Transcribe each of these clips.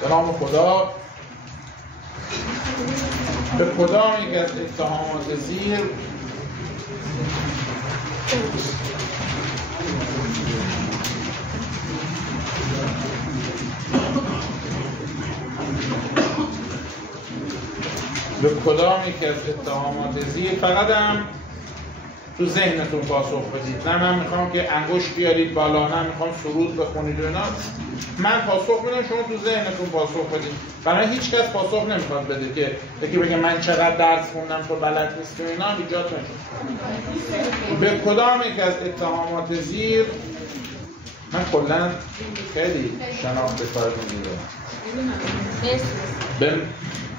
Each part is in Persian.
به نام خدا. به کدام یک از اتهامات زیر فقط هم تو ذهنتون پاسخ بدید. نه من میخوام که انگشت بیارید بالا، نه میخوام سرود بخونید و اینا. من پاسخ میدم، شما تو ذهنتون پاسخ بدید. برای هیچ کس پاسخ نمیخواد بده که یکی بگه من چقدر درس خوندم تو بلد نیستی و اینا، ایجاد نشه. به کدام یک از اتهامات زیر، من کلا خیلی شناخت کارتون میدونم.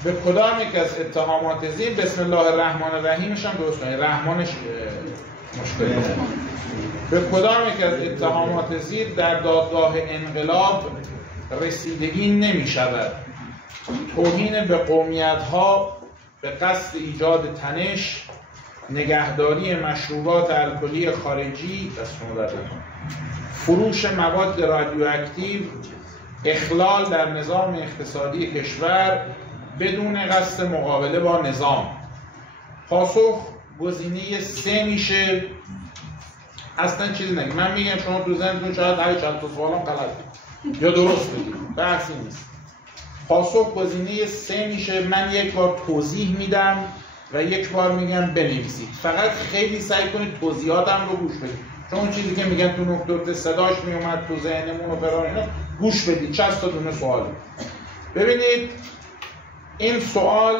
به کدام یک از اتهامات زیر بسم الله الرحمن الرحیمش هم درست کنید، رحمانش مشکلی نداره. به کدام یک از اتهامات زیر در دادگاه انقلاب رسیدگی نمی شود؟ توهین به قومیت‌ها به قصد ایجاد تنش، نگهداری مشروبات الکلی خارجی، فروش مواد رادیواکتیو، اخلال در نظام اقتصادی کشور بدون قصد مقابله با نظام. پاسخ گزینه 3 میشه. اصلا چیزی نگید، من میگم شما تو ذهنتون شاید هر چند تا سوالم غلط یا درست بگید، بحثی نیست. پاسخ گزینه 3 میشه. من یک بار توضیح میدم و یک بار میگم بنویسید. فقط خیلی سعی کنید توضیحاتم رو گوش بدید، چون اون چیزی که میگن تو نقطه صداش میومد تو ذهنمون و فلان اینا، گوش بدید. 60 تا دونه سوال. ببینید این سوال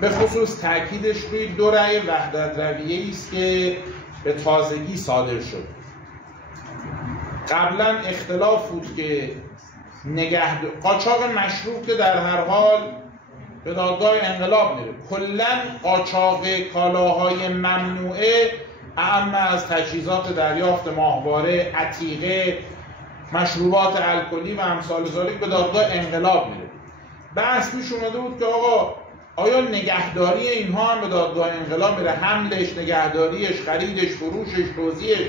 به خصوص تاکیدش روی 2 رأی وحدت رویه‌ای است که به تازگی صادر شد. قبلا اختلاف بود که قاچاق مشروب که در هر حال به دادگاه انقلاب میره. کلا قاچاق کالاهای ممنوعه اعم از تجهیزات دریافت ماهواره، عتیقه، مشروبات الکلی و امثال ذالک به دادگاه انقلاب میره. بحث پیش اومده بود که آقا آیا نگهداری اینها هم به دادگاه انقلاب میره؟ حملش، نگهداریش، خریدش، فروشش، توزیعش.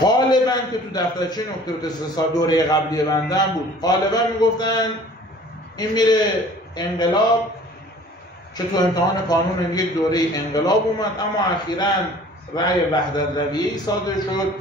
غالبا که تو دفترچه نقطه استثار دوره قبلی بنده هم بود، غالبا میگفتن این میره انقلاب، چه تو امتحان قانون یک دوره انقلاب اومد. اما اخیراً رأی وحدت رویه‌ای صادر شد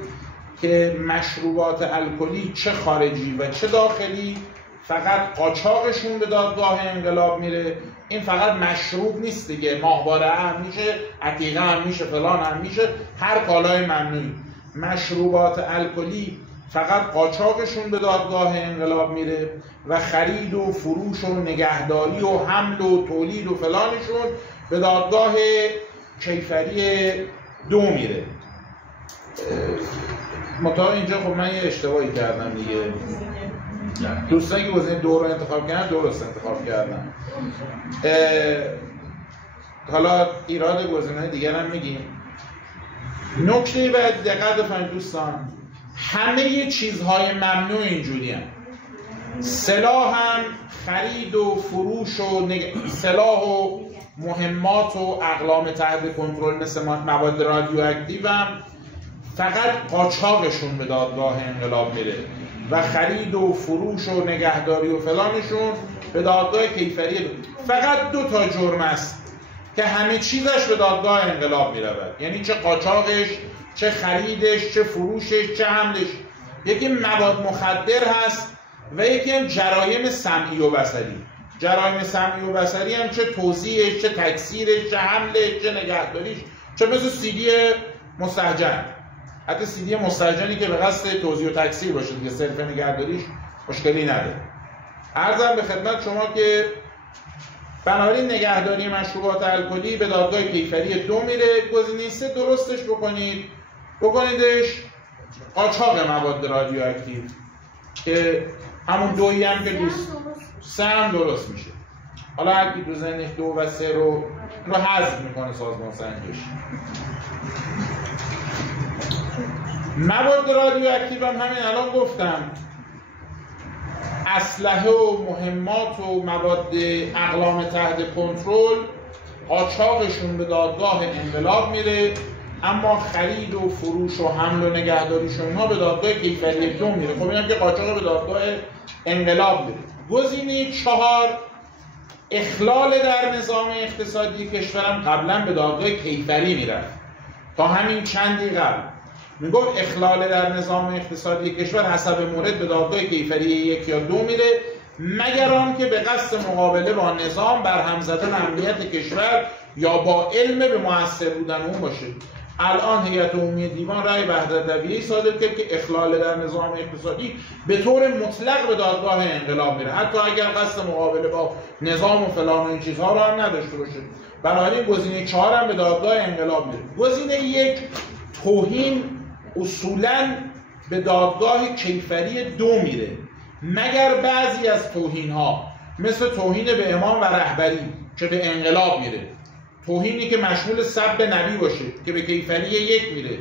که مشروبات الکلی چه خارجی و چه داخلی فقط قاچاقشون به دادگاه انقلاب میره. این فقط مشروب نیست دیگه، ماهواره هم میشه، عتیقه هم میشه، فلان هم میشه، هر کالای ممنوعی. مشروبات الکلی فقط قاچاقشون به دادگاه انقلاب میره و خرید و فروش و نگهداری و حمل و تولید و فلانشون به دادگاه کیفری 2 میره. مطابق اینجا خب من یه اشتباهی کردم دیگه. دوستانی که گزینه 2 رو انتخاب کردن درست انتخاب کردن. حالا ایراد گزینه‌های دیگر هم میگیم. نکته باید دقت بفرمایید دوستان، همه چیزهای ممنوع اینجوری هم. سلاح هم، خرید و فروش و سلاح و مهمات و اقلام تحت کنترل مثل مواد رادیواکتیو هم فقط قاچاقشون به دادگاه انقلاب میره و خرید و فروش و نگهداری و فلانشون به دادگاه کیفری 2. فقط 2 تا جرم است که همه چیزش به دادگاه انقلاب میرود، یعنی چه قاچاقش، چه خریدش، چه فروشش، چه حملش. یکی مواد مخدر هست و یکی هم جرایم سمعی و بصری. جرایم سمعی و بصری هم چه توزیعش، چه تکثیرش، چه حملش، چه نگهداریش، چه مثل CD مستهجن. حتی CD مستهجنی که به قصد توزیع و تکثیر باشه دیگه، صرف نگهداریش مشکلی نداره. عرضم به خدمت شما که بنابراین نگهداری مشروبات الکلی به دادگاه کیفری 2 میره. گزینه 3 درستش بکنیدش قاچاق مواد رادیواکتیو که همون 2 هم که دوست 3 هم درست میشه. حالا هر کی تو ذهنش 2 و 3 رو حذف میکنه سازمان سنجش. مواد رادیواکتیو هم همین الان گفتم، اسلحه و مهمات و مواد اقلام تحت کنترل قاچاقشون به دادگاه انقلاب میره اما خرید و فروش و حمل و نگهداریش و اینها به دادگاه کیفری 2 میره. خب اینم که قاچاق به دادگاه انقلاب میره. گزینه 4 اخلال در نظام اقتصادی کشورم قبلا به دادگاه کیفری میرفت تا همین چندی قبل میگفت اخلال در نظام اقتصادی کشور حسب مورد به دادگاه کیفری 1 یا 2 میره، مگر آنکه به قصد مقابله با نظام برهم زدن امنیت کشور یا با علم به مؤثر بودن اون باشه. الان هیئت عمومی دیوان رأی وحدت‌طلبیه‌ای صادر کرد که اخلال در نظام اقتصادی به طور مطلق به دادگاه انقلاب میره، حتی اگر قصد مقابله با نظام و فلان و این چیزها رو هم نداشته باشه. بنابراین گزینه 4 هم به دادگاه انقلاب میره. گزینه 1 توهین اصولاً به دادگاه کیفری 2 میره، مگر بعضی از توهین‌ها مثل توهین به امام و رهبری که به انقلاب میره، توهینی که مشمول سب نبی باشه که به کیفری 1 میره،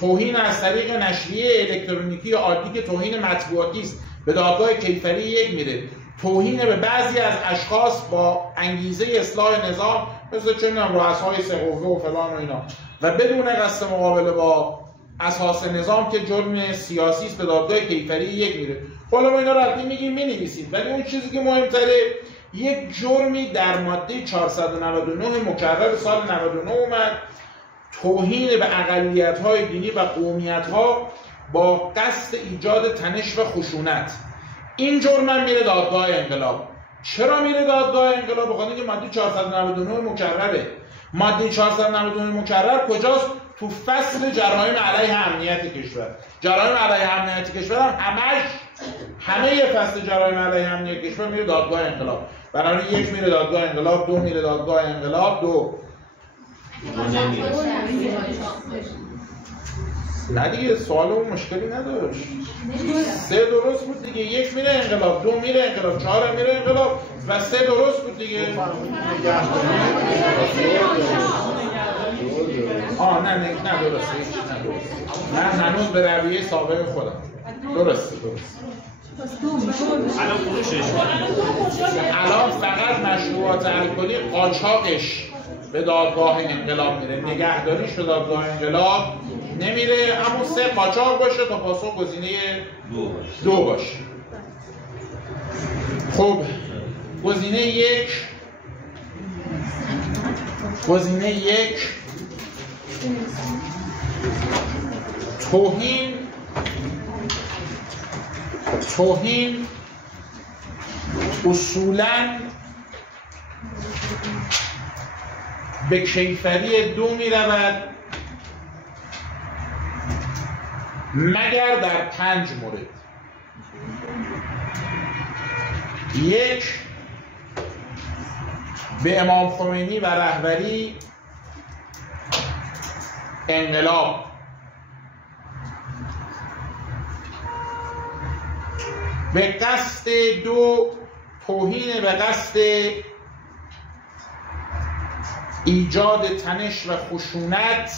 توهین از طریق نشریه الکترونیکی عادی که توهین مطبوعاتی است به دادگاه کیفری 1 میره، توهین به بعضی از اشخاص با انگیزه اصلاح نظام مثل چه می‌دونم رؤسای سه قوه و فلان و اینا و بدون قصد مقابله با اساس نظام که جرم سیاسی است به دادگاه کیفری 1 میره. حالا ما اینا رو البته میگیم می‌نویسید، ولی اون چیزی که مهم‌تره یک جرمی در ماده 499 مکرر سال 99 اومد، توهین به اقلیت‌های دینی و قومیت‌ها با قصد ایجاد تنش و خشونت. این جرم هم میره دادگاه انقلاب. چرا میره دادگاه انقلاب؟ بخاطر اینکه ماده 499 مکرره. ماده 499 مکرر کجاست؟ تو فصل جرایم علیه امنیت کشور. جرایم علیه امنیت کشور هم همه فصل جرایم علیه امنیت کشور میره دادگاه انقلاب. بنابراین 1 میره دادگاه انقلاب، 2 میره دادگاه انقلاب، 2 نه دیگه. سوال اون مشکلی نداشت. 3 درست بود دیگه. 1 میره انقلاب، 2 میره انقلاب، 4 میره انقلاب و 3 درست بود دیگه. نه درسته. من هنوز به رویه سابق خودم. درسته. الان فقط مشروبات الکلی قاچاقش به دادگاه انقلاب میره، نگهداریش به دادگاه انقلاب نمیره. اما 3 قاچاق باشه تا پاسخ گزینه 2 باشه. خب گزینه 1 توهین اصولاً به کیفری 2 می رود مگر در 5 مورد. 1 به امام خمینی و رهبری انقلاب، 2 توهین به قصد ایجاد تنش و خشونت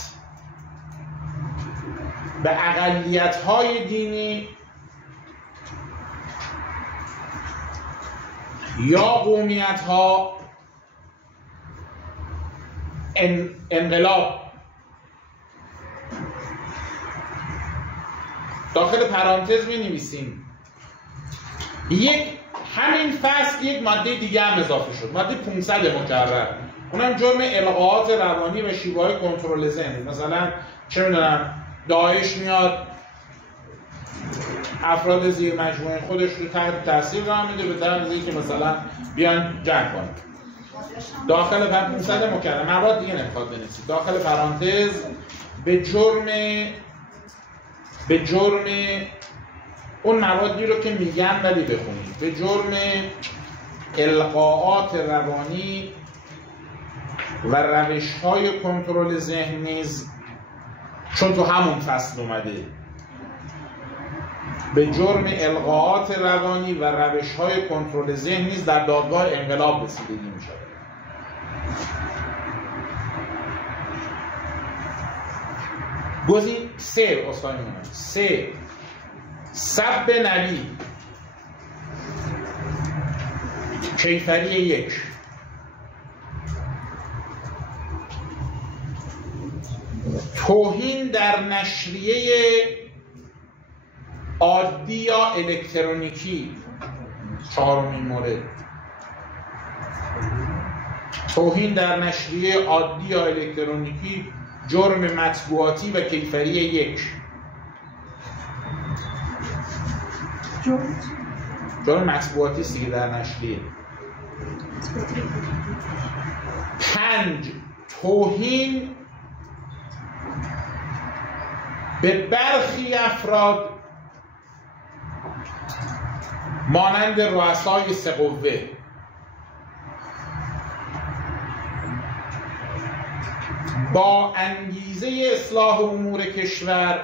به اقلیت‌های دینی یا قومیت‌ها انقلاب. داخل پرانتز می‌نویسیم همین فصل 1 ماده دیگه هم اضافه شد، ماده 500 مکرر، اونم جرم القاءات روانی و شیوه‌های کنترل ذهنی. مثلا چه می‌دونم داعش میاد افراد زیر مجموعه خودش رو تحت تاثیر قرار میده به طرز اینکه مثلا بیان جنگ کنن. داخل 500 مکرر مواد دیگه نمیخواد بنویسید. داخل پرانتز به جرم اون موادی رو که میگن ولی بخونید، به جرم القاءات روانی و روش‌های کنترل ذهن نیز، چون تو همون فصل اومده، به جرم القاءات روانی و روش‌های کنترل ذهن نیز در دادگاه انقلاب رسیدگی می‌شود. گزینه 3 سب نبی، کیفری 1. توهین در نشریه عادی یا الکترونیکی، چهارمین مورد. توهین در نشریه عادی یا الکترونیکی جرم مطبوعاتی و کیفری 1. جرم مطبوعاتی است دیگه در نشریه. 5 توهین به برخی افراد مانند رؤسای 3 قوه. با انگیزه اصلاح امور کشور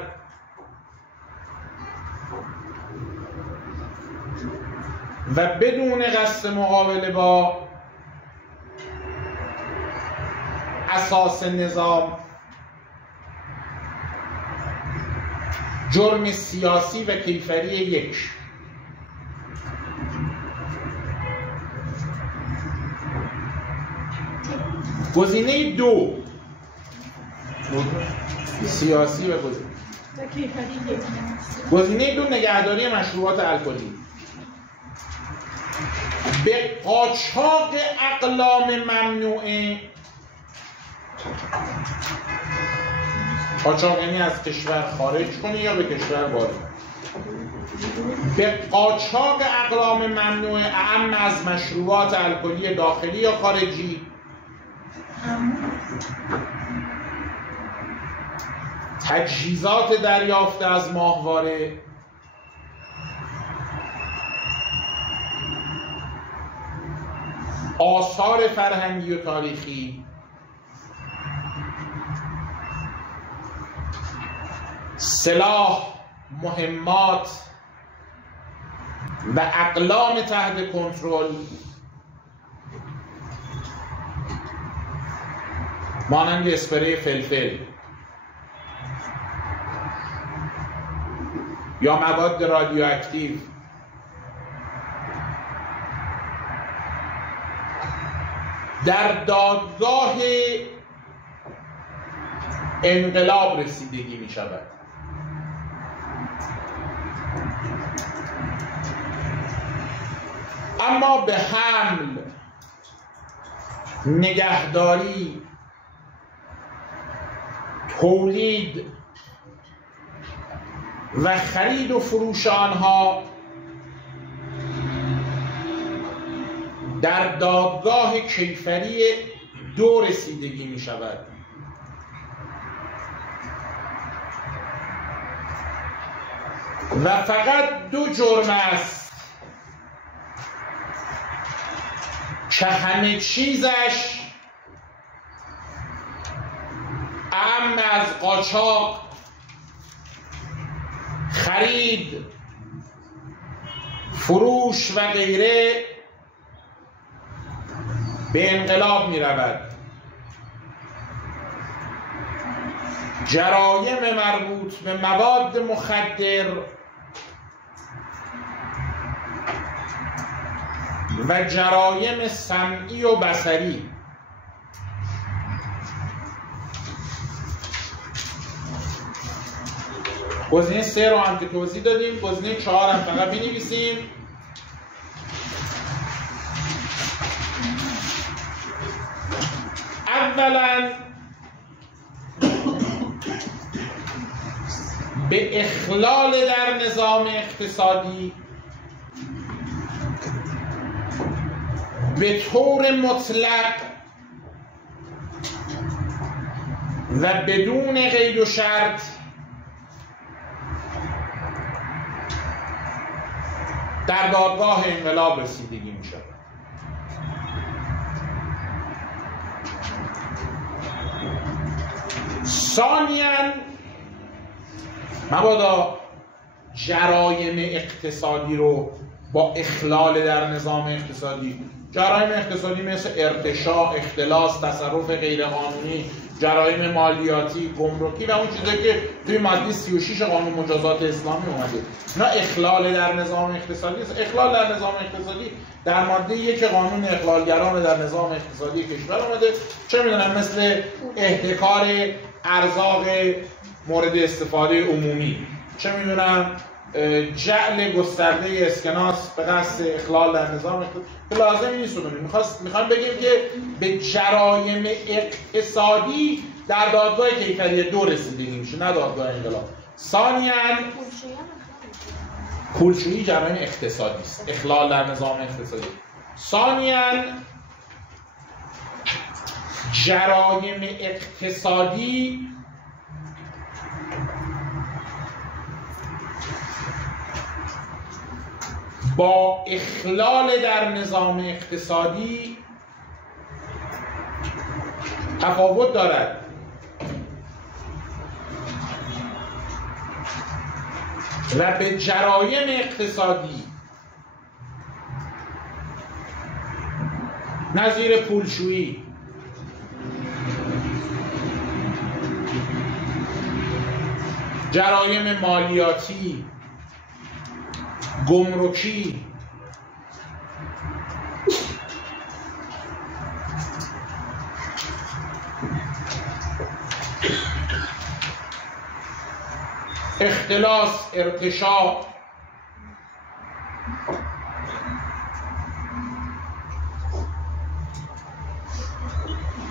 و بدون قصد مقابله با اساس نظام، جرم سیاسی و کیفری 1. گزینه 2 سیاسی و گزینه 2 نگهداری مشروبات الکلی. به قاچاق اقلام ممنوعه، قاچاق یعنی از کشور خارج کنی یا به کشور وارد. به قاچاق اقلام ممنوعه اعم از مشروبات الکلی داخلی یا خارجی، تجهیزات دریافته از ماهواره، آثار فرهنگی و تاریخی، سلاح، مهمات و اقلام تحت کنترل مانند اسپری فلفل یا مواد رادیواکتیو، در دادگاه انقلاب رسیدگی می شود. اما به حمل، نگهداری، تولید و خرید و فروش آنها در دادگاه کیفری 2 رسیدگی می شود. و فقط 2 جرم است که همه چیزش اعم از قاچاق، خرید، فروش و غیره به انقلاب می رود. جرایم مربوط به مواد مخدر و جرایم سمعی و بصری. گزینه 3 رو هم که توضیح دادیم. گزینه 4 هم فقط بنویسیم. اولا به اخلال در نظام اقتصادی به طور مطلق و بدون قید و شرط در دادگاه انقلاب رسیدگی می شود. ثانیاً مبادا جرایم اقتصادی رو با اخلال در نظام اقتصادی، جرایم اقتصادی مثل ارتشاء، اختلاس، تصرف غیرقانونی جرایم مالیاتی، گمرکی و اون چیزایی که توی ماده 36 قانون مجازات اسلامی اومده. اینا اخلال در نظام اقتصادی است. اخلال در نظام اقتصادی در ماده 1 قانون اخلالگران در نظام اقتصادی کشور اومده. چه میدونم مثل احتکار ارزاق مورد استفاده عمومی، چه میدونم جعل گسترده اسکناس به قصد اخلال در نظام اقتصادی که لازم نیست. میخوام بگیم که به جرایم اقتصادی در دادگاه کیفری 2 رسیدگی میشه، نه دادگاه انقلاب. ثانیاً پولشویی جرایم اقتصادی است، اخلال در نظام اقتصادی. ثانیاً جرایم اقتصادی با اخلال در نظام اقتصادی تفاوت دارد. و به جرایم اقتصادی نظیر پولشویی، جرایم مالیاتی، گمرکی، اختلاس، ارتشاء،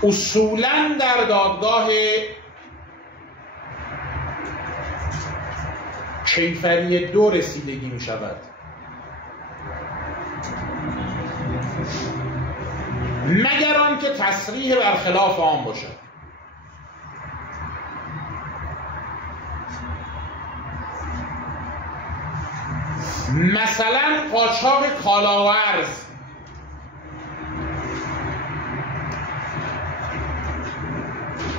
اصولاً در دادگاه کیفری 2 رسیدگی می شود. مگر آنکه تصریح برخلاف آن باشد. مثلا قاچاق کالاورز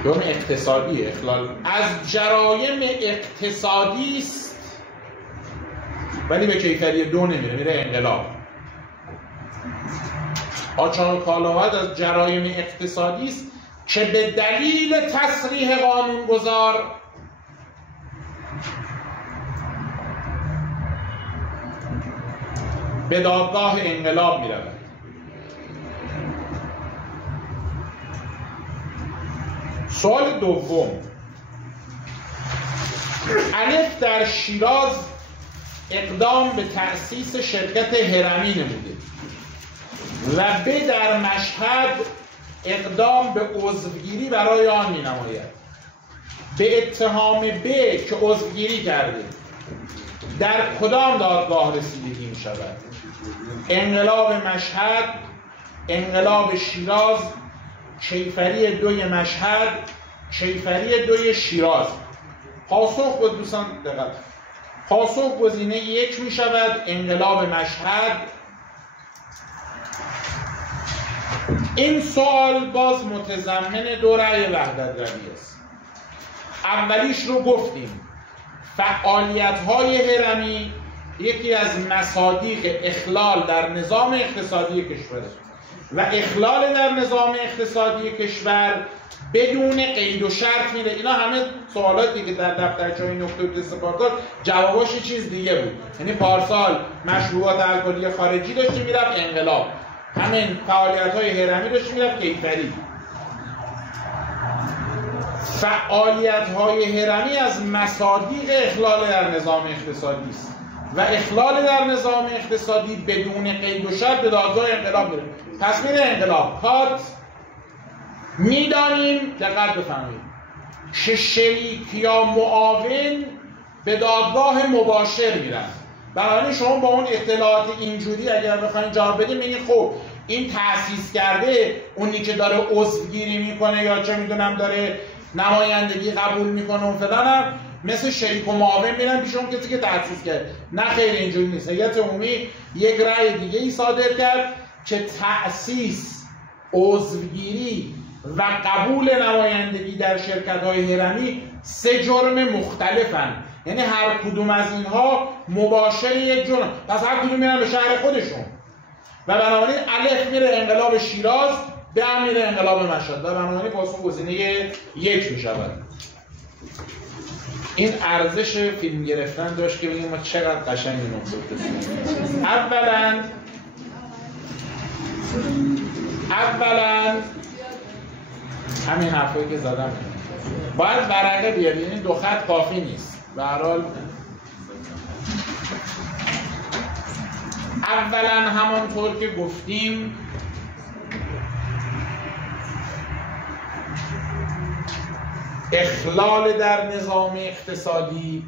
جرم اقتصادی، اخلال از جرایم اقتصادی است، ولی به کیفری 2 نمیره، میره انقلاب. قاچاق کالاورز از جرایم اقتصادی است که به دلیل تصریح قانونگذار به دادگاه انقلاب می رود. سوال دوم، الف در شیراز اقدام به تأسیس شرکت هرمی نموده و ب در مشهد اقدام به عضوگیری برای آن می نماید. به اتهام ب که عضوگیری کرده در کدام دادگاه رسیدگی می شود؟ انقلاب مشهد، انقلاب شیراز، کیفری 2 مشهد، کیفری 2 شیراز. پاسخ با دوستان دقت، پاسخ گزینه 1 می شود انقلاب مشهد. این سوال باز متضمن 2 رأی وحدت روی است. اولیش رو گفتیم، فعالیت‌های هرمی یکی از مصادیق اخلال در نظام اقتصادی کشور است و اخلال در نظام اقتصادی کشور بدون قید و شرط میره. اینا همه سوالاتی که در دفترچه‌های نقطه استفاده جواباش چیز دیگه بود. یعنی پارسال مشروبات الکلی خارجی داشتیم میرفت انقلاب، همین فعالیت‌های هرمی داشتیم میرفت کیفری. فعالیت‌های هرمی از مصادیق اخلال در نظام اقتصادی است و اخلال در نظام اقتصادی بدون قید و شرط به دادگاه انقلاب میره. پس میره انقلاب. کات میدانیم، دقت بفرمایید، که شریک یا معاون به دادگاه مباشر میرن. بنابراین شما با اون اطلاعات اینجوری اگر بخواید جواب بدید میگید خب این تأسیس کرده، اونی که داره عضوگیری میکنه یا چه میدونم داره نمایندگی قبول میکنه و فلان، مثل شریک و معاون میرن پیش اون کسی که تأسیس کرد. نه خیر، اینجوری نیست. هیئت عمومی یک رأی دیگه ای صادر کرد که تأسیس، عضوگیری و قبول نمایندگی در شرکت‌های هرمی 3 جرم مختلفن. یعنی هر کدوم از اینها مباشر یک جرم، پس هر کدوم میرن به شهر خودشون و بنابراین الف میره انقلاب شیراز به امیر انقلاب مشهد و بنابراین پاسخ گزینه 1 می شود. این ارزش فیلم گرفتن داشت که بگیم ما چقدر قشنگ این نقطه. اولا همین حرفایی که زدم باید ورقه بیاد، یعنی 2 خط کافی نیست. به هر حال اولا همانطور که گفتیم اخلال در نظام اقتصادی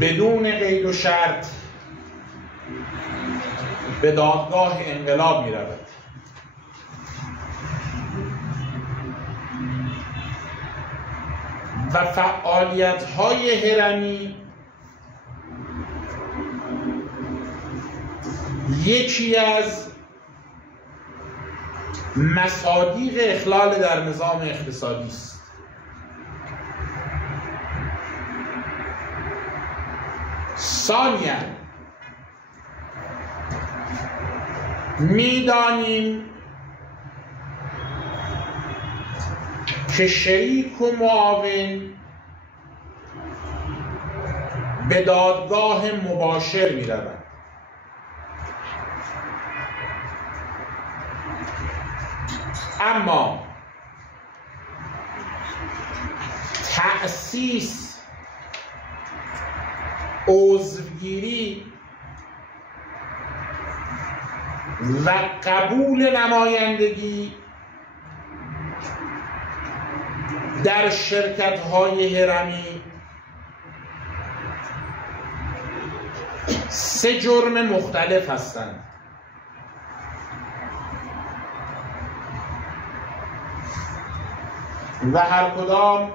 بدون قید و شرط به دادگاه انقلاب می رود. و فعالیت‌های هرمی یکی از مصادیق اخلال در نظام اقتصادی است. ثانیاً می‌دانیم که شریک و معاون به دادگاه مباشر می‌روند. اما تأسیس عضوگیری و قبول نمایندگی در شرکت‌های هرمی 3 جرم مختلف هستند. و هر کدام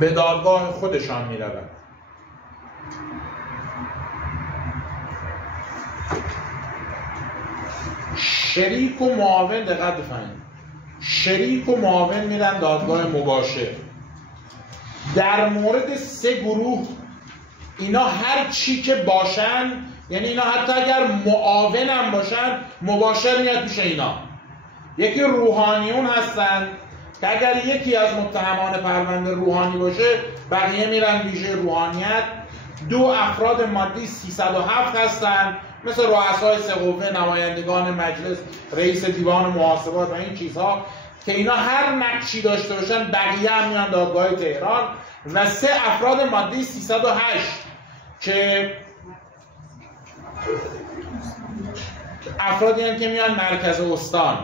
به دادگاه خودشان می روند. شریک و معاون دقت بفرمایید، شریک و معاون میرن دادگاه مباشر. در مورد 3 گروه اینا هر چی که باشن، یعنی اینا حتی اگر معاون هم باشن مباشر میاد پیش اینا. یکی روحانیون هستن که اگر یکی از متهمان پرونده روحانی باشه بقیه میرن ویژه روحانیت. 2 افراد مادی 307 هستن مثل رؤسای 3 قوه، نمایندگان مجلس، رئیس دیوان محاسبات و این چیزها که اینا هر نقشی داشته باشن بقیه هم میان دادگاه تهران. و 3 افراد مادی 308 که افرادی هستند که میان مرکز استان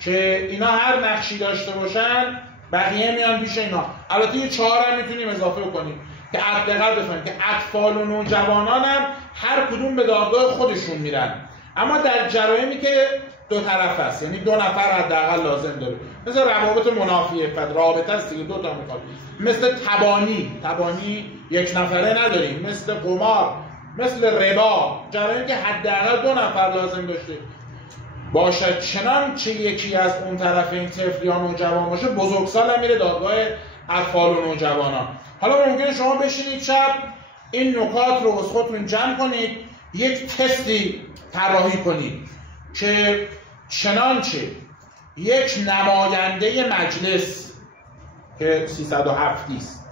که اینا هر نقشی داشته باشن بقیه میان پیش اینا. البته یه 4 هم میتونیم اضافه کنیم که دقت بفرمایید که اطفال و نوجوانان هم هر کدوم به دادگاه خودشون میرن، اما در جرایمی که 2 طرف است، یعنی 2 نفر حداقل لازم داره. مثل روابط منافی رابطه است دیگه، 2 تا میخواد. مثل تبانی 1 نفره نداریم. مثل قمار، مثل ربا، جرایمی که حداقل 2 نفر لازم داشته باشد. چنانچه یکی از اون طرف این طفل یا نوجوان باشه، بزرگسال هم میره دادگاه اطفال و نوجوانان. حالا ممکنه شما بشینید شب این نکات رو از خودتون جمع کنید، یک تستی طراحی کنید که چنانچه یک نماینده مجلس که 307 است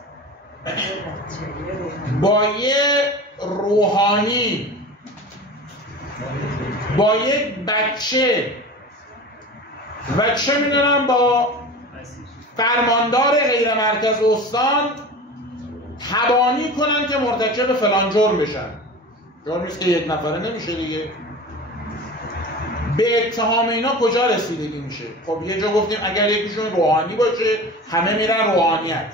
با یه روحانی، با یک بچه و چه میدونم با فرماندار غیر مرکز استان تبانی کنن که مرتکب فلان جرم بشن. جرم نیست که 1 نفره نمیشه دیگه. به اتهام اینا کجا رسیدگی میشه؟ خب یه جا گفتیم اگر یکیشون روحانی باشه همه میرن روحانیت.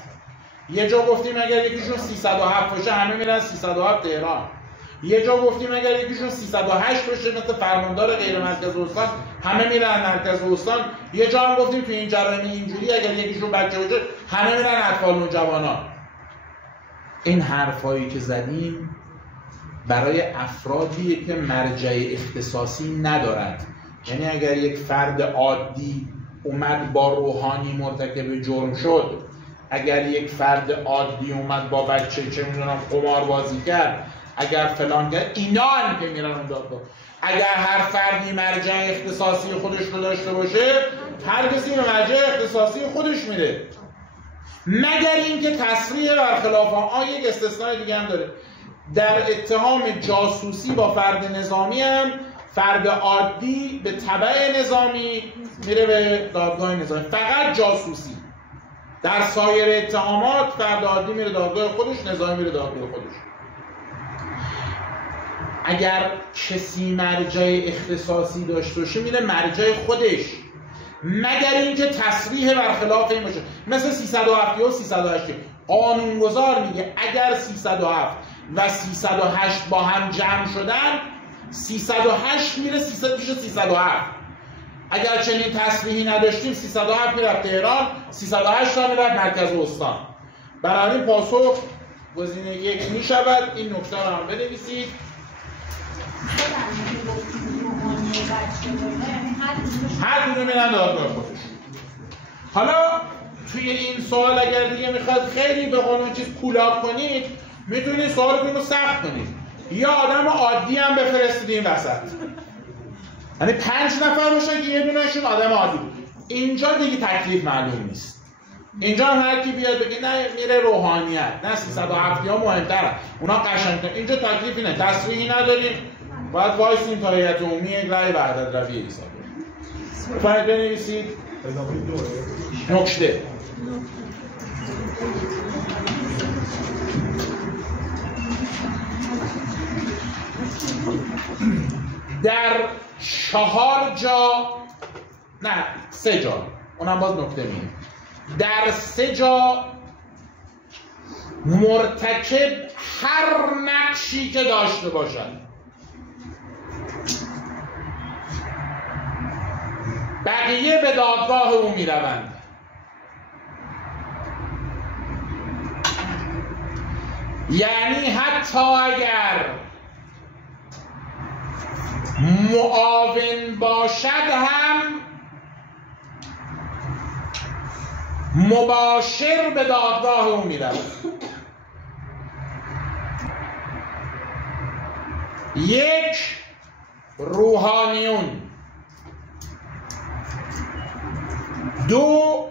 یه جا گفتیم اگر یکیشون 307 باشه همه میرن 307 تهران. یه جا گفتیم اگر یکیشون 308 باشه مثل فرماندار غیر مرکز استان همه میرن مرکز استان. یه جا هم گفتیم تو این جرایم اینجوری اگر یکیشون بچه باشه همه میرن اطفال و جوانان. این حرفایی که زدیم برای افرادیه که مرجع اختصاصی ندارند. یعنی اگر یک فرد عادی اومد با روحانی مرتکب جرم شد، اگر یک فرد عادی اومد با بچه چه میدونم قمار بازی کرد، اگر فلان کرد، اینا هم که میرن اون دادگاه. اگر هر فردی مرجع اختصاصی خودش رو داشته باشه، هر کسی به مرجع اختصاصی خودش میره، مگر اینکه تصریح برخلاف آن. یک استثنای دیگه هم داره، در اتهام جاسوسی با فرد نظامی هم فرد عادی به تبع نظامی میره به دادگاه نظامی، فقط جاسوسی. در سایر اتهامات فرد عادی میره دادگاه خودش، نظامی میره دادگاه خودش. اگر کسی مرجع اختصاصی داشته باشه میره مرجع خودش، مگر اینکه تصریح برخلاف این باشه. مثل 307 و 308 قانونگذار میگه اگر 307 و 308 با هم جمع شدن، 308 میره 307. اگر چنین تصریحی نداشتیم 307 میره تهران، 308 هم میره مرکز استان. بنابراین پاسخ گزینه 1 میشود. این نکته رو هم بنویسید. هر کدوم میرن دادگاه خودش. حالا توی این سوال اگر دیگه میخواد خیلی به قانون چیز کولاک کنید، میتونید سوالتون رو سخت کنید، یا آدم عادی هم بفرستید این وسط، یعنی 5 نفر باشن که یه دونهشون آدم عادی بود. اینجا دیگه تکلیف معلوم نیست. اینجا هر کی بیاد بگه نه میره روحانیت، نه 307 ها مهمتره، اونا قشنگتر. اینجا تکلیفی نه، تصریحی نداریم، باید وایسیم تا هیئت عمومی یک رأی وحدت رویه ایصال کنه. بفرمایید بنویسید. نکته در 4 جا، نه 3 جا، اونم باز نکته میگه، در 3 جا مرتکب هر نقشی که داشته باشد بقیه به دادگاه او میروند. یعنی حتی اگر معاون باشد هم مباشر به دادگاه او میرود. 1 روحانیون، 2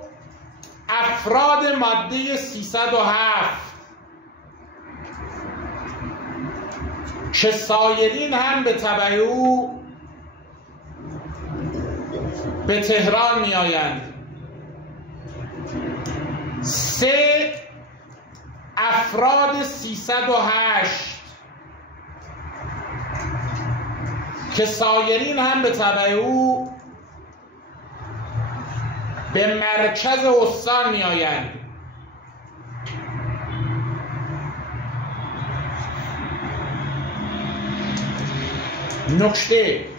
افراد ماده 307 که سایرین هم به تبع او به تهران می آیند. 3 افراد 308 که سایرین هم به تبع او به مرکز استان می آیند. نکته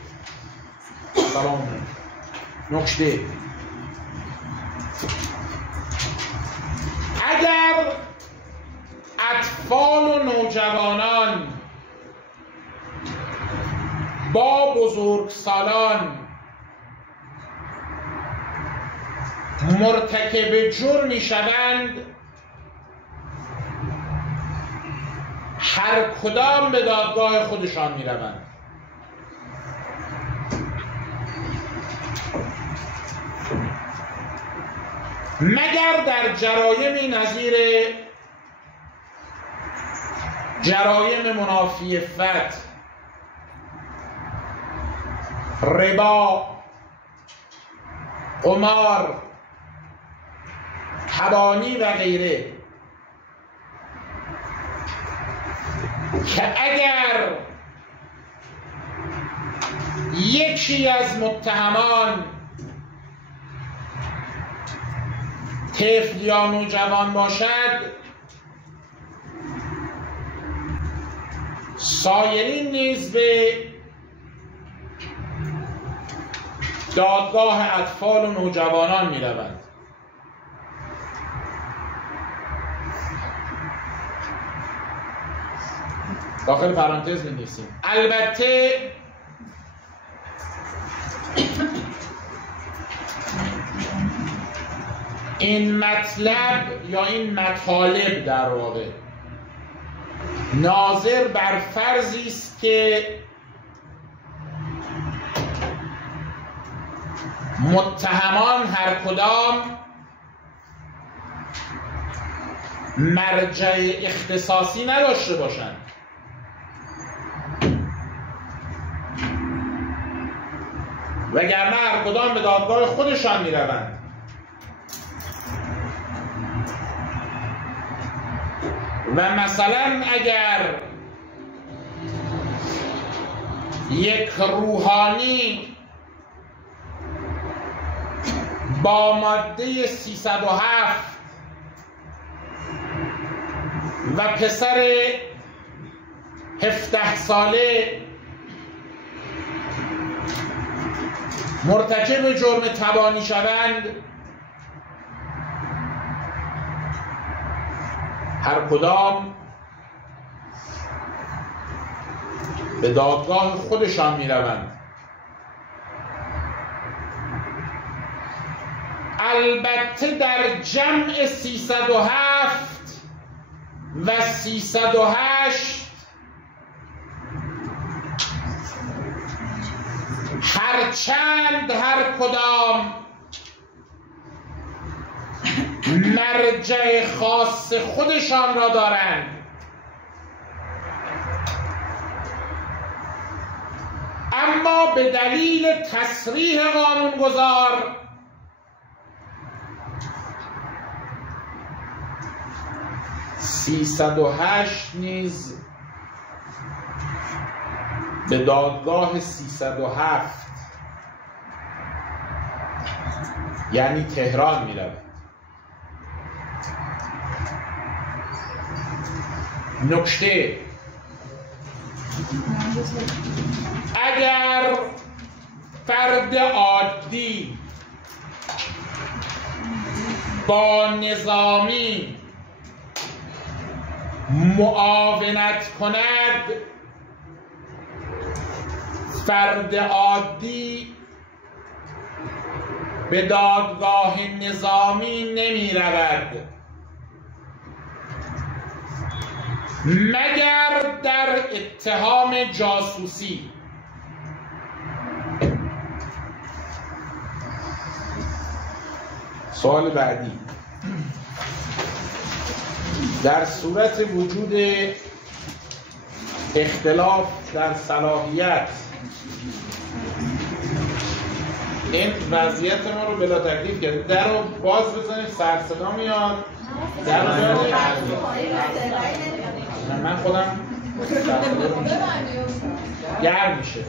اگر اطفال و نوجوانان با بزرگسالان مرتکب جرمی شوند، هر کدام به دادگاه خودشان می روند. مگر در جرایمی نظیر جرایم منافی فتح، ربا، قمار، تبانی و غیره، که اگر یکی از متهمان طفل یا نوجوان باشد، سایرین نیز به دادگاه اطفال و نوجوانان می روند. داخل پرانتز می نویسیم البته این مطلب یا این مطالب در واقع ناظر بر فرضی است که متهمان هر کدام مرجع اختصاصی نداشته باشند. وگرنه هر کدام به دادگاه خودشان می روند. و مثلا اگر یک روحانی با ماده 307 و پسر 17 ساله مرتکب جرم تبانی شوند، هر کدام به دادگاه خودشان می روند. البته در جمع 307 و 308 هرچند هر کدام مرجع خاص خودشان را دارند، اما به دلیل تصریح قانونگذار (308) نیز به دادگاه 307 یعنی تهران می رود. نکته: اگر فرد عادی با نظامی معاونت کند، فرد عادی به دادگاه نظامی نمی رود مگر در اتهام جاسوسی. سوال بعدی: در صورت وجود اختلاف در صلاحیت، این وضعیت ما رو بلا تکلیف کرد. در رو باز بزنید، سر صدا میاد. در رو من خودم گرم میشه.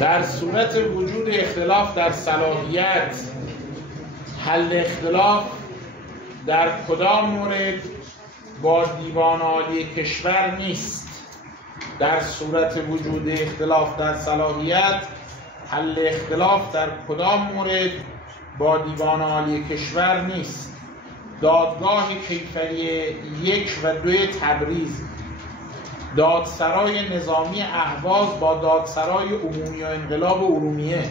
در صورت وجود اختلاف در صلاحیت، حل اختلاف در کدام مورد با دیوان عالی کشور نیست؟ در صورت وجود اختلاف در صلاحیت، حل اختلاف در کدام مورد با دیوان عالی کشور نیست؟ دادگاه کیفری 1 و 2 تبریز، دادسرای نظامی اهواز با دادسرای عمومی و انقلاب ارومیه،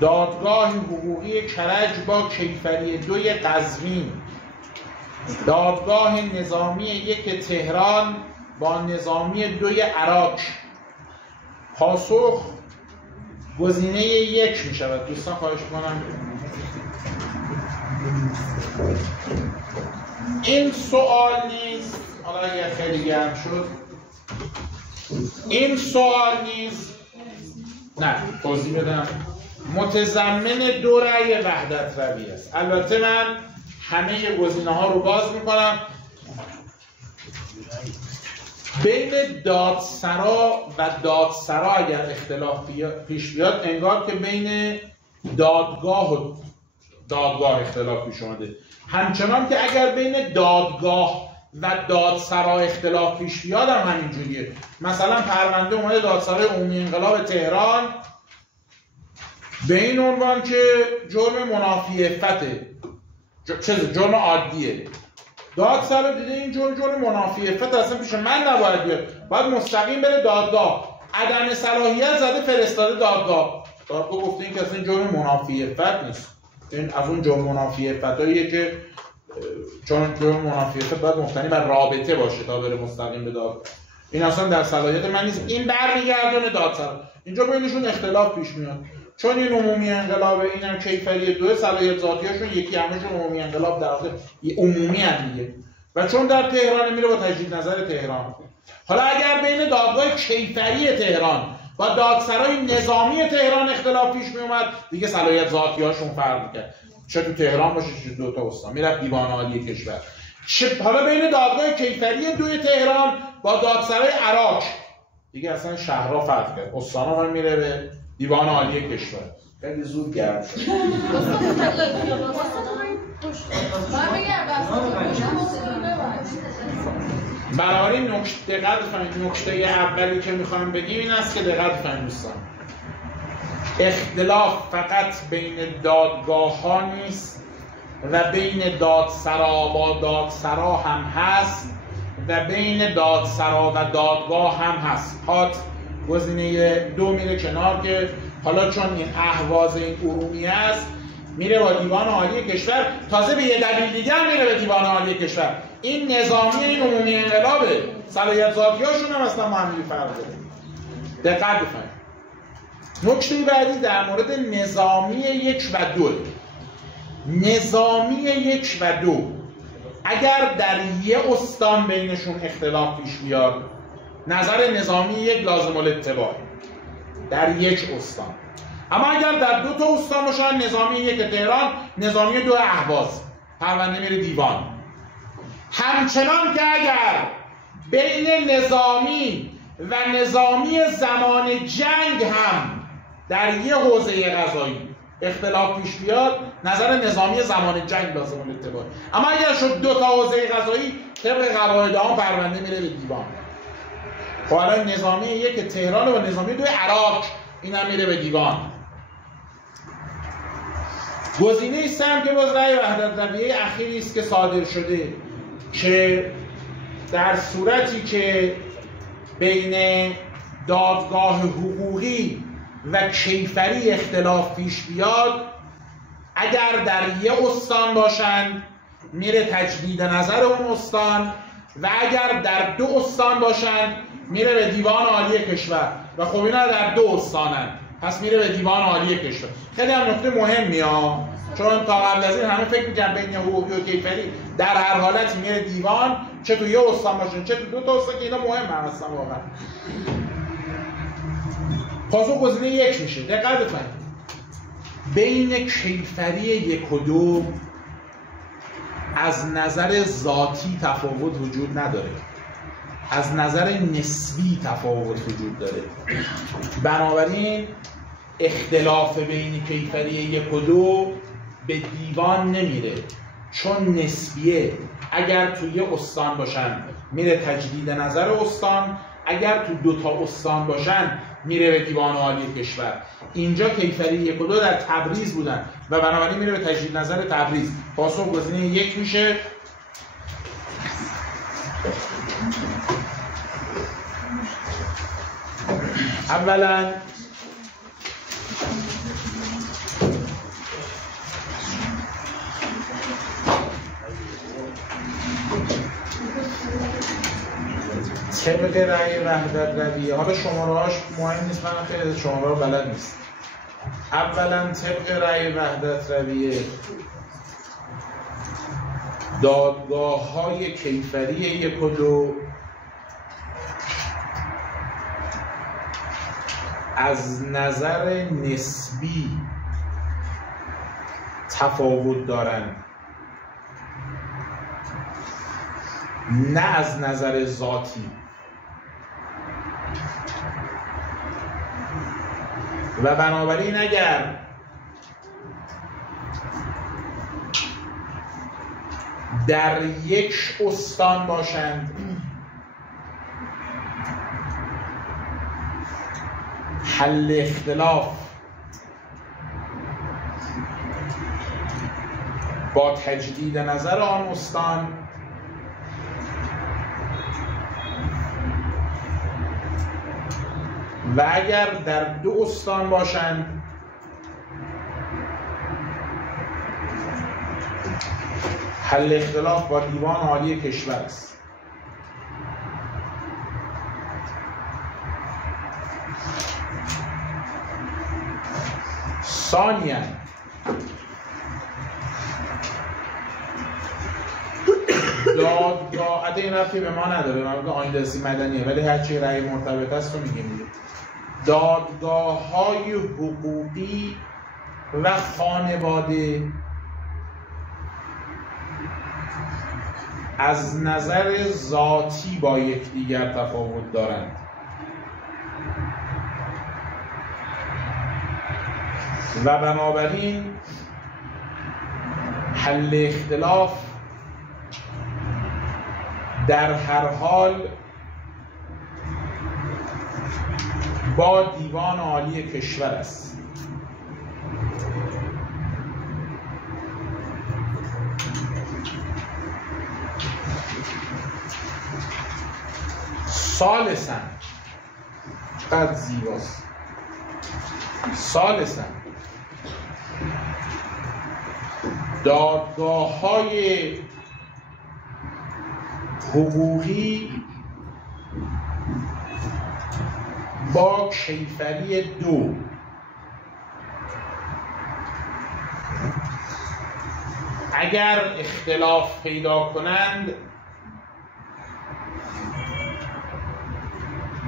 دادگاه حقوقی کرج با کیفری 2 قزوین، دادگاه نظامی 1 تهران با نظامی 2 عراق. پاسخ گزینه 1 می شود. دوستان خواهش کنم این سوال نیست، حالا اگر خیلی گرم شد، این سوال نیست، نه توضیح بدم، متضمن 2 رأی وحدت روی است. البته من همه گزینه ها رو باز میکنم. بین دادسرا و دادسرا اگر اختلاف پیش بیاد، انگار که بین دادگاه و دادگاه اختلاف پیش اومده. همچنان که اگر بین دادگاه و دادسرا اختلاف پیش بیاد هم همینجوریه. مثلا پرونده اومده دادسرای عمومی انقلاب تهران به این عنوان که جرم منافی عفته، جرم عادیه. دادسرا دیده این جرم منافی عفت اصلا پیش من نباید بیاد، باید مستقیم بره دادگاه. عدم صلاحیت زده فرستاده دادگاه. دادگاه گفته این که اصلا جرم منافی عفت نیست، این از اون جرم منافی عفتاییه که چون منافیت باید مبتنی بر رابطه باشه تا بره مستقیم به داد. این اصلا در صلاحیت من نیست. این برمیگردونه دادسرا. اینجا بینشون اختلاف پیش میاد. چون این عمومی انقلابه، اینم کیفری دو، صلاحیت ذاتیاشون یکی، همشون عمومی انقلاب در واقع عمومی ان دیگه. و چون در تهران میره با تجدید نظر تهران. حالا اگر بین دادگاه کیفری تهران با دادسرای نظامی تهران اختلاف پیش می اومد، دیگه صلاحیت ذاتیاشون فرق می‌کرد. چه تو تهران باشه چه تو 2 تا استان، میرفت دیوان عالی کشور. حالا بین دادگاه کیفری دوی تهران با دادسرای عراق دیگه اصلا شهرها فرق کرد. استان‌ها هم میره به دیوان عالی کشور. خیلی زود گرم شد. بنابراین نکته اولی که میخوایم بگیم این است که دقت کنید دوستان، اختلاف فقط بین دادگاه ها نیست و بین دادسرا با دادسرا هم هست و بین دادسرا و دادگاه هم هست. پات گزینه 2 میره کنار که حالا چون این اهواز این ارومیه است میره با دیوان عالی کشور، تازه به یه دلیل دیگه هم میره به دیوان عالی کشور. این نظامی این عمومی انقلابه، صلاحیت ذاتیاشون هم اصلا معمولی فرق داره. دقت بفرمایید. نکته بعدی در مورد نظامی 1 و 2. نظامی 1 و 2 اگر در یه استان بینشون اختلاف پیش بیاد، نظر نظامی 1 لازم الاتباع در یک استان. اما اگر در 2 تا استان باشن، نظامی 1 تهران، نظامی 2 اهواز، پرونده میره دیوان. همچنان که اگر بین نظامی و نظامی زمان جنگ هم در یه حوزه قضایی اختلاف پیش بیاد، نظر نظامی زمان جنگ لازم الاتباع. اما اگر شد 2 تا حوزه قضایی، طبق قواعد عام پرونده میره به دیوان. خب الان نظامی 1 تهران و نظامی 2 عراق، این هم میره به دیوان. گزینه 3 هم که باز رأی وحدت رویه اخیری است که صادر شده که در صورتی که بین دادگاه حقوقی و کیفری اختلاف پیش بیاد، اگر در یه استان باشند میره تجدید نظر اون استان و اگر در 2 استان باشند میره به دیوان عالی کشور. و خب اینا در 2 استانن، پس میره به دیوان عالی کشور. خیلی هم نکته مهمی ها، چون تا قبل از این همه فکر می‌کردن بین حقوقی و کیفری در هر حالتی میره دیوان، چه تو یه استان باشن چه تو 2 تا استان، که اینا مهم هستن واقعا. پاسخ گزینه 1 میشه. دقت بفرمایید. بین کیفری 1 و 2 از نظر ذاتی تفاوت وجود نداره، از نظر نسبی تفاوت وجود داره. بنابراین اختلاف بین کیفری 1 و 2 به دیوان نمیره، چون نسبیه. اگر توی استان باشن میره تجدید نظر استان، اگر تو 2 تا استان باشن میره به دیوان عالی کشور. اینجا کیفری 1 و 2 در تبریز بودن و بنابراین میره به تجدید نظر تبریز. پاسخ گزینه 1 میشه. اولا طبق رأی وحدت رویه، حالا شماره‌هاش مهم نیست، من خیلی شماره رو بلد نیست. اولا طبق رأی وحدت رویه دادگاه‌های کیفری 1 و 2 از نظر نسبی تفاوت دارند، نه از نظر ذاتی. و بنابراین اگر در یک استان باشند حل اختلاف با تجدید نظر آن استان و اگر در 2 استان حل اختلاف با دیوان عالی کشور است. ثانیاً دادگاه، حتی این رفتی به ما نداره، من به آیندسی مدنیه، ولی هرچی رأی مرتبط است رو میگیم. دادگاه‌های حقوقی و خانواده از نظر ذاتی با یکدیگر تفاوت دارند و بنابراین حل اختلاف در هر حال با دیوان عالی کشور است. ثالثاً، قد زیباست. ثالثاً دادگاه‌های حقوقی با کیفری 2 اگر اختلاف پیدا کنند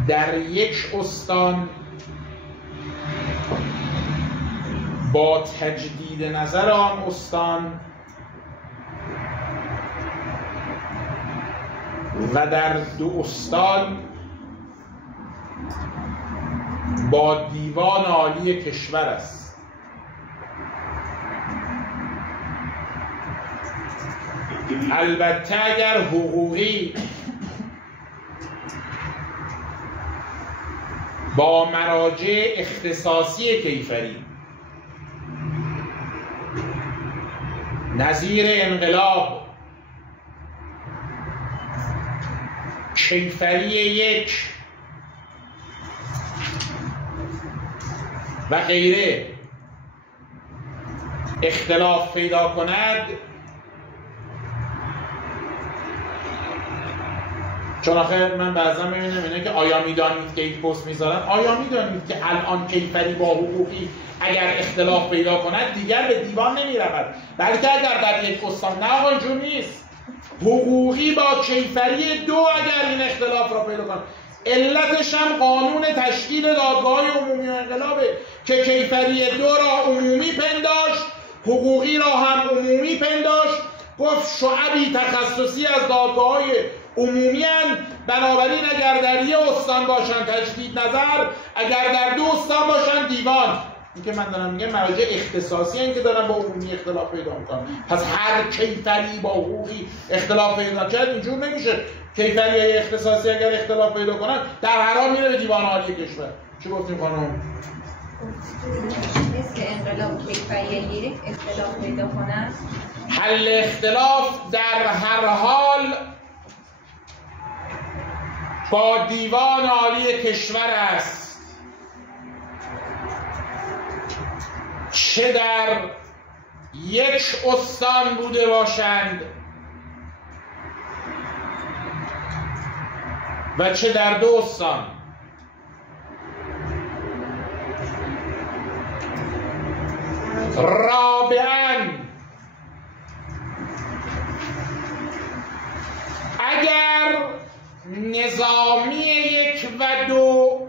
در یک استان با تجدید نظر آن استان و در 2 استان با دیوان عالی کشور است. البته اگر حقوقی با مراجع اختصاصی کیفری نظیر انقلاب، کیفری 1 و غیره اختلاف پیدا کند، چون آخه من بعضا میبینم اینه که آیا میدانید که یک پست میذارن، آیا میدانید که الان کیفری با حقوقی اگر اختلاف پیدا کند دیگر به دیوان نمیرود، بلکه اگر در یک استان، نه آقا اینجور نیست، حقوقی با کیفری 2 اگر این اختلاف را پیدا کند. علتش هم قانون تشکیل دادگاه‌های عمومی و انقلابه که کیفری 2 را عمومی پنداشت، حقوقی را هم عمومی پنداشت، گفت شعبی تخصصی از دادگاه‌های عمومی هستند، بنابراین اگر در یک استان باشن تجدید نظر، اگر در 2 استان باشن دیوان. این که من دارم میگم مراجع اختصاصی هستند که دارن با عمومی اختلاف پیدا میکنن. پس هر کیفری با حقوقی اختلاف پیدا کرد اینجور نمیشه. کیفری اختصاصی اگر اختلاف پیدا کنن در هر حال میره به دیوان عالی کشور. چی گفتیم خانم؟ مثل انقلاب کیفری 1 اختلاف پیدا کنن. حل اختلاف در هر حال با دیوان عالی کشور است، چه در یک استان بوده باشند و چه در 2 استان. رابعاً اگر نظامی 1 و 2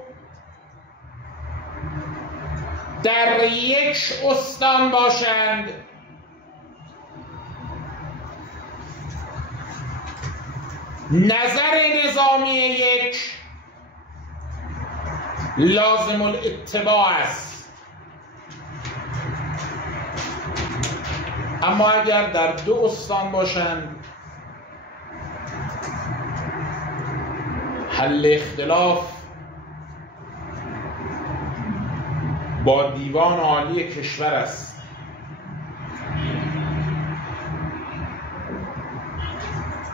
در یک استان باشند، نظر نظامی 1 لازم الاتباع است، اما اگر در 2 استان باشند حل اختلاف با دیوان عالی کشور است.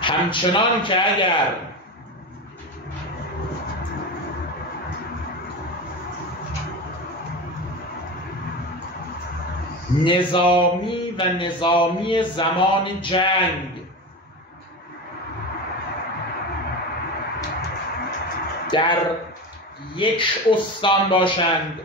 همچنان که اگر نظامی و نظامی زمان جنگ در یک استان باشند،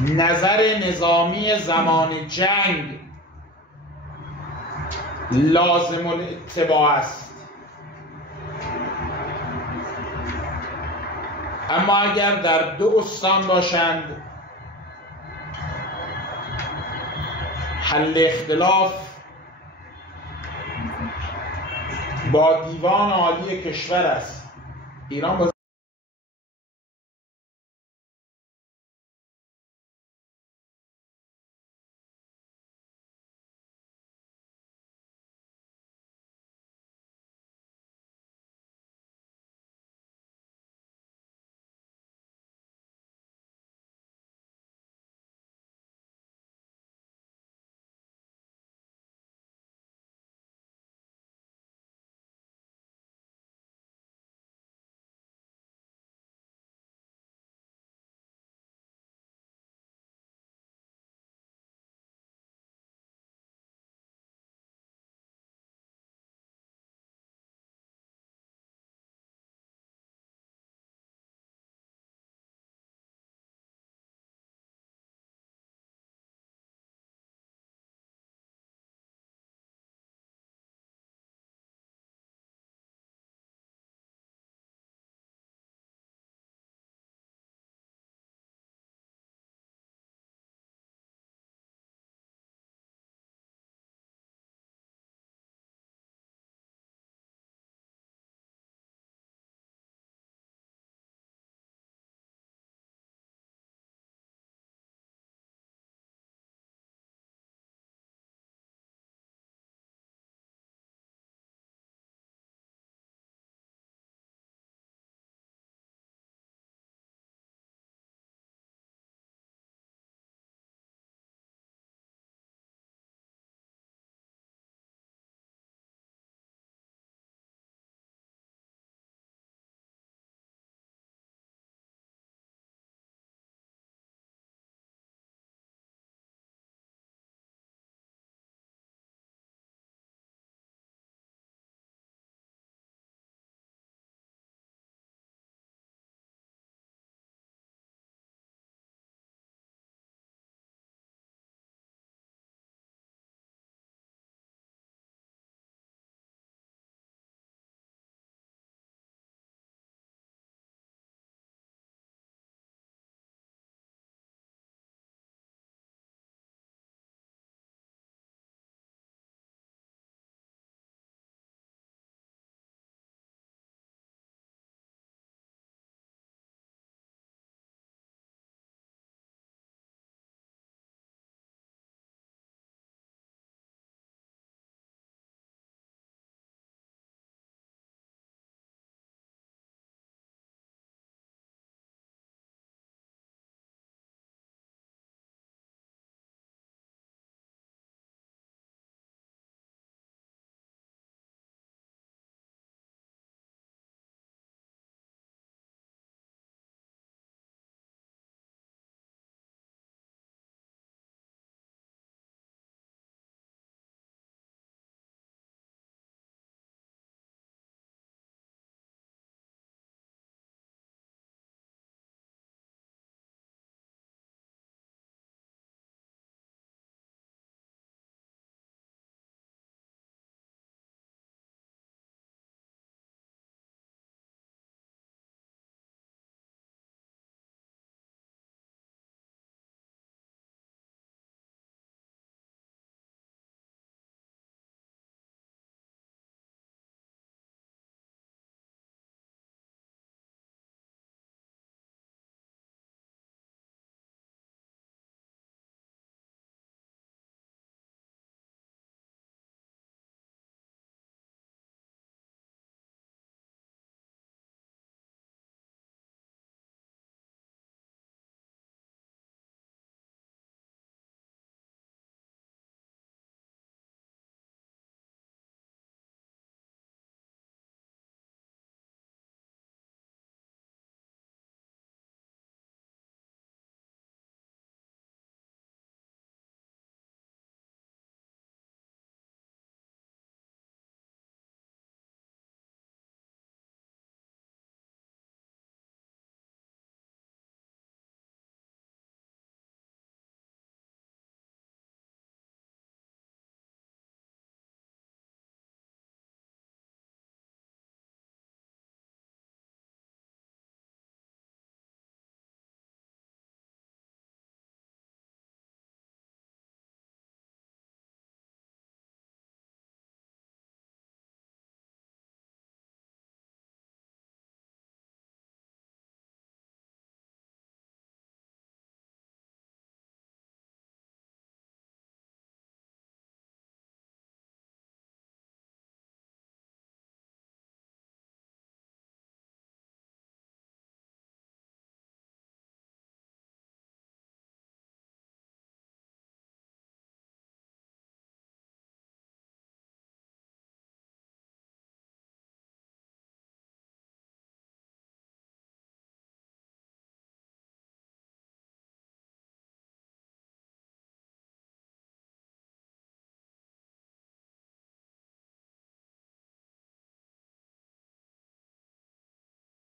نظر نظامی زمان جنگ لازم الاتباع است. اما اگر در دو استان باشند، حل اختلاف با دیوان عالی کشور است. ایران